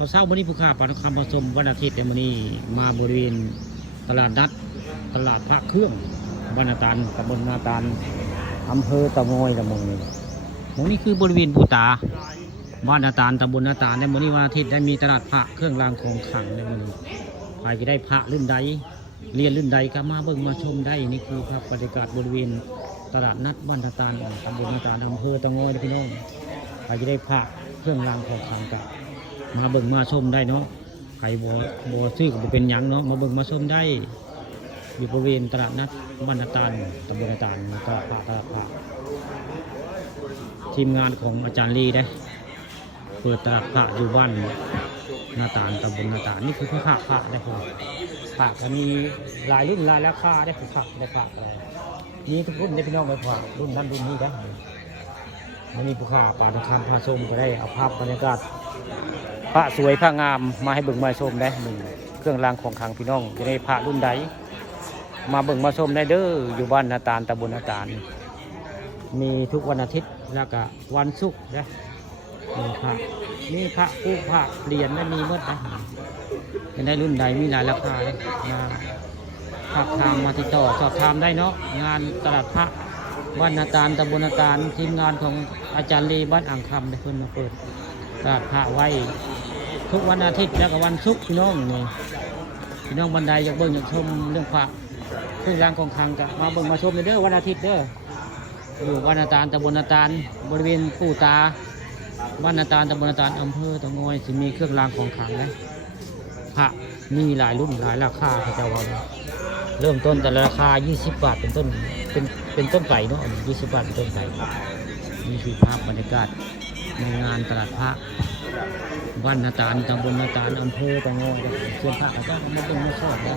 พอเช้าวันนี้ผู้ค้าปานคำผสมวันอาทิตย์แต่วันนี้มาบริเวณตลาดนัดตลาดพระเครื่องบ้านนาตาลตำบลนาตาลอำเภอตะงอยตะมงนี้ตรงนี้คือบริเวณปูตาบ้านนาตาลตำบลนาตาลในวันนี้วันอาทิตย์ได้มีตลาดพระเครื่องรางของขลังในวันนี้ใครจะได้พระรุ่นใดเรียนรุ่นใดก็มาเบิ่งมาชมได้นี่คือครับบรรยากาศบริเวณตลาดนัดบ้านนาตาลตำบลนาตาลอำเภอตะงอยพี่น้องใครจะได้พระเครื่องรางของขลังกับมาเบิ่งมาชมได้เนาะใครบ่ซื้อก็บ่เป็นหยังเนาะมาเบิ่งมาชมได้อยู่บริเวณตลาดนัดบ้านนาตาลตำบลนาตาลตลาดพระทีมงานของอาจารย์ลีได้เปิดตลาดพระอยู่บ้านนาตาลตำบลนาตาลนี่คือพระได้ผมพระก็มีหลายรุ่นหลายราคาได้พระได้พระนี่ทุกรุ่นได้พี่น้องไปพระรุ่นนั้นรุ่นนี้ได้มันมีผู้ค้าป่าตะคำพาชมก็ได้เอาภาพบรรยากาศพระสวยพระงามมาให้เบิ่งมาชมได้หนึ่งเครื่องรางของขลังพี่น้องจะได้พระรุ่นใดมาเบิ่งมาชมได้เด้ออยู่บ้านนาตาลตำบลนาตาลมีทุกวันอาทิตย์แล้วก็วันศุกร์นะมีพระผู้พระเหรียญและมีเมื่อนะจะได้รุ่นใดมีหลายราคาเลยมาทักทามมาติดต่อสอบถามได้เนาะงานตลาดพระบ้านนาตาลตำบลนาตาลทีมงานของอาจารย์ลีบ้านอ่างคำได้เพิ่นมาเปิดตลาดพระไว้ทุกวันอาทิตย์แล้วก็วันศุกร์พี่น้องนี่พี่น้องบันไดอยากเบิ่งอยากชมเรื่องพระเครื่องรางของขลังก็มาเบิ่งมาชมเด้อวันอาทิตย์เด้ออยู่บ้านนาตาลตำบลนาตาลบริเวณปู่ตาบ้านนาตาลตำบลนาตาลอำเภอตะงอยจะมีเครื่องรางของขลังนะพระมีหลายรุ่นหลายราคาเขาจะว่าเริ่มต้นแต่ราคา20 บาทเป็นต้นเป็นต้นไก่เนาะ20 บาทเป็นต้นไก่นี่คือภาพบรรยากาศในงานตลาดพระบ้านนาตาลตำบลนาตาลอำเภอตะงอยเชิญพระก็มาเป็นมาชอบนะ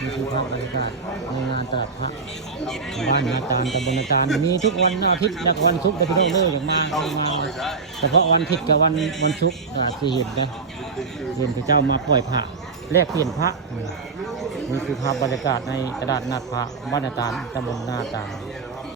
นี่คือภาพบรรยากาศในงานตลาดพระบ้านนาตาลตำบลนาตาลมีทุกวันอาทิตย์และวันศุกร์ไปที่โน่นเลยอย่างมาเฉพาะวันอาทิตย์กับวันศุกร์ที่เห็นนะเห็นพระเจ้ามาปล่อยพระแลกเปลี่ยนพระนี่คือภาพบรรยากาศในตลาดนัดพระบ้านนาตาลตำบลนาตาล